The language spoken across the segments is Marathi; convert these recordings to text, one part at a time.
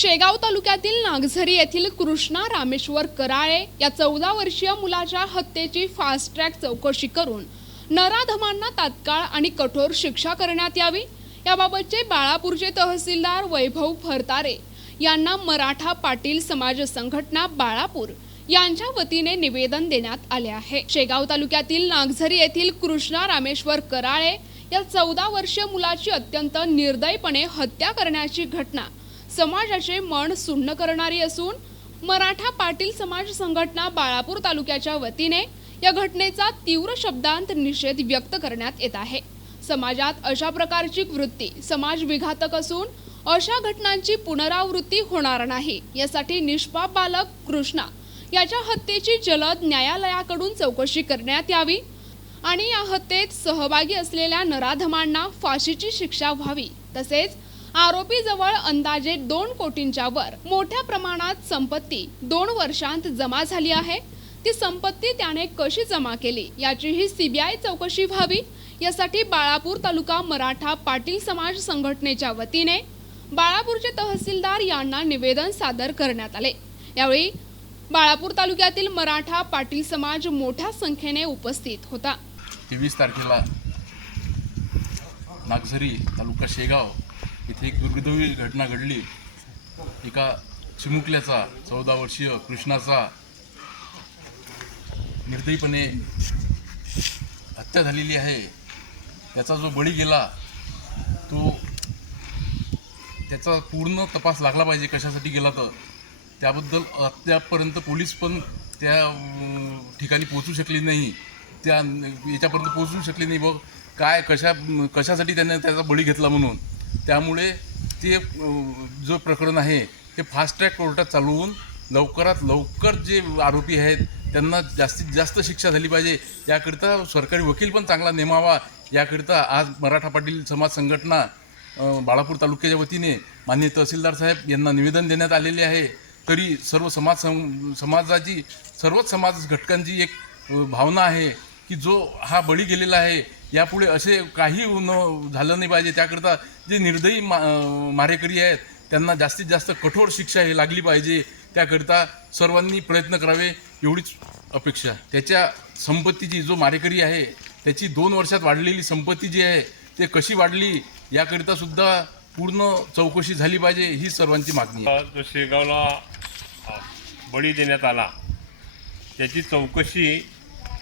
शेगाव तालुक्यातील नागझरी येथील कृष्णा रामेश्वर कराळे या 14 वर्षीय मुलाच्या हत्येची फास्ट ट्रॅक चौकशी करून नराधमांना तात्काळ आणि कठोर शिक्षा करण्यात यावी याबाबतचे बाळापूरचे तहसीलदार वैभव फरतारे यांना मराठा पाटील समाज संघटना बाळापूर यांच्या वतीने निवेदन देण्यात आले आहे। शेगाव तालुक्यातील नागझरी येथील कृष्णा रामेश्वर कराळे या 14 वर्षीय मुलाची अत्यंत निर्दयीपणे हत्या करण्याची घटना समाजाचे मन सुन्न करणारी असून मराठा पाटील समाज संघटना बाळापूर तालुक्याच्या वतीने या घटनेचा तीव्र शब्दांत निषेध व्यक्त करण्यात येत आहे। समाजात अशा प्रकारची वृत्ती समाज विघातक असून अशा घटनांची पुनरावृत्ती होणार नाही यासाठी निष्पाप बालक कृष्णा याच्या हत्येची जलद न्यायालयाकडून चौकशी करण्यात यावी आणि या हत्येत सहभागी असलेल्या नराधमांना फाशीची शिक्षा व्हावी। तसेच आरोपी जवळ अंदाजे 2 कोटींच्या वर मोठ्या प्रमाणात संपत्ती 2 वर्षांत जमा झाली आहे। ती संपत्ती त्याने कशी जमा केली याचीही सीबीआय चौकशी व्हावी यासाठी बाळापूर तालुका मराठा पाटील समाज संघटनेच्या वतीने बाळापूरचे तहसीलदार यांना निवेदन सादर करण्यात आले। यावेळी बाळापूर तालुक्यातील मराठा पाटील समाज मोठ्या संख्येने उपस्थित होता। 23 तारखेला नागझरी तालुका शेगाव इथे एक दुर्दैवी घटना घडली। एका चिमुकल्याचा 14 वर्षीय कृष्णाचा निर्दयीपणे हत्या झालेली आहे। त्याचा जो बळी गेला तो त्याचा पूर्ण तपास लागला पाहिजे, कशासाठी गेला तर त्याबद्दल अद्यापपर्यंत पोलीस पण त्या ठिकाणी पोहोचू शकले नाही, त्या याच्यापर्यंत पोहोचू शकले नाही बघ काय कशासाठी त्याने त्याचा बळी घेतला म्हणून। त्यामुळे ते जो प्रकरण आहे ते फास्ट ट्रॅक कोर्टात चालवून लवकरात लवकर जे आरोपी आहेत त्यांना जास्तीत जास्त शिक्षा झाली पाहिजे। याकरिता सरकारी वकील पण चांगला नेमावा याकरिता आज मराठा पाटील समाज संघटना बाळापूर तालुक्याच्या वतीने माननीय तहसीलदार साहेब यांना निवेदन देण्यात आलेले आहे। तरी सर्व समाजाची सर्वच समाज घटकांची एक भावना आहे की जो हा बळी गेलेला आहे यापुढे असे काही झालं नाही पाहिजे। त्याकरिता जे निर्दयी मारेकरी आहेत त्यांना जास्तीत जास्त कठोर शिक्षा ही लागली पाहिजे। त्याकरिता सर्वांनी प्रयत्न करावे एवढीच अपेक्षा। त्याच्या संपत्तीची जो मारेकरी आहे त्याची 2 वर्षात वाढलेली संपत्ती जी आहे ते कशी वाढली याकरिता सुद्धा पूर्ण चौकशी झाली पाहिजे ही सर्वांची मागणी आहे। जो शेगावला बळी देण्यात आला त्याची चौकशी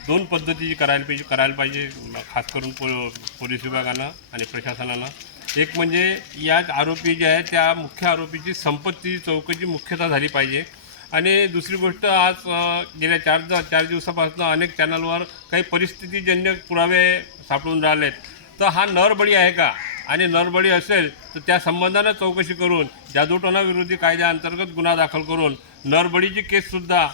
2 पद्धतीची करायला पाहिजे खास करून पोलीस विभागानं आणि प्रशासनानं। एक म्हणजे या आरोपी जे आहे त्या मुख्य आरोपीची संपत्तीची चौकशी मुख्यतः झाली पाहिजे। आणि दुसरी गोष्ट आज गेल्या 4 दिवसापासून अनेक चॅनलवर काही परिस्थितीजन्य पुरावे सापडून राहिलेत, तर हा नरबळी आहे का आणि नरबळी असेल तर त्या संबंधानं चौकशी करून जादूटोणा विरोधी कायद्याअंतर्गत गुन्हा दाखल करून नरबळीची केससुद्धा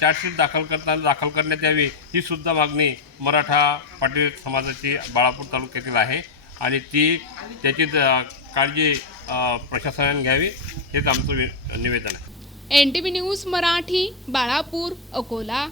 चार्जशीट दाखल करण्यात यावी ही सुद्धा मागणी मराठा पाटील समाजाची बाळापूर तालुक्यातील आहे आणि त्याची काळजी प्रशासनाने घ्यावी हेच आमचं निवेदन आहे। NTV news Marathi Balapur Akola.